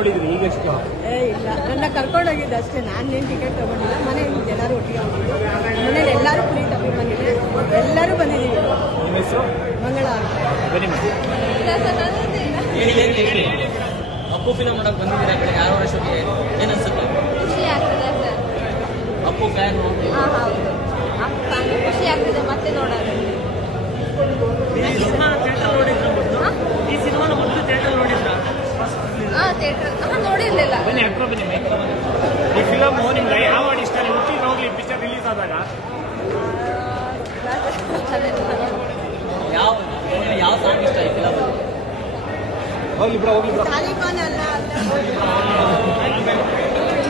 ನೋಡಿದ್ರಿ ಈಗ ಎಷ್ಟು? ಇಲ್ಲ, ನನ್ನ ಕರ್ಕೊಂಡೋಗಿದ್ದೆ ಅಷ್ಟೇ. ನಾನೇನು ಟಿಕೆಟ್ ತಗೊಂಡಿಲ್ಲ. ಮನೆಯಿಂದ ಎಲ್ಲರೂ ಒಟ್ಟಿಗೆ ಹೋಗಿದ್ದು. ಮನೇಲಿ ಎಲ್ಲರೂ ಪುನೀತ್ ಅಭಿಮಾನಿಗಳೇ, ಎಲ್ಲರೂ ಬಂದಿದ್ದೀವಿ. ನಿಮ್ಮ ಹೆಸರು? ಮಂಗಳ. ಅಪ್ಪು ಫಿಲಮ್ ನೋಡಕ್ ಬಂದಿದ್ದೀರಾ ಕಡೆ ಯಾವ ವರ್ಷಕ್ಕೆ ಏನು ಅನ್ಸುತ್ತೆ? ಖುಷಿ ಆಗ್ತದೆ ಸರ್. ಅಪ್ಪು ಫ್ಯಾನು? ಹಾಂ ಹೌದು, ಅಪ್ಪು ಫ್ಯಾನು. ಖುಷಿ ಆಗ್ತದೆ ಮತ್ತೆ ನೋಡೋದು. ಈ ಸಿನಿಮಾನ ಥಿಯೇಟರ್ ನೋಡಿದ್ರ ಮೊದಲು ಥಿಯೇಟರ್ ನೋಡಿದ್ರ? ಹಾಂ, ಥಿಯೇಟರ್ ನೋಡಿರಲಿಲ್ಲ. ಬನ್ನಿ ಅಕ್ಕ ಬನ್ನಿ. ಈ ಫಿಲಮ್ ನಿಮ್ಗೆ ಯಾವ ಹಾಡು ಇಷ್ಟ? ನೀವು ಹುಟ್ಟಿಗೆ ಹೋಗ್ಲಿ ಪಿಕ್ಚರ್ ರಿಲೀಸ್ ಆದಾಗ ಯಾವ ಸಾಂಗ್ ಇಷ್ಟ ಈ ಫಿಲಮ್? ಹೋಗ್ಲಿ ಬಿಡ ತಾಲಿಬಾನ್ ಅಲ್ಲ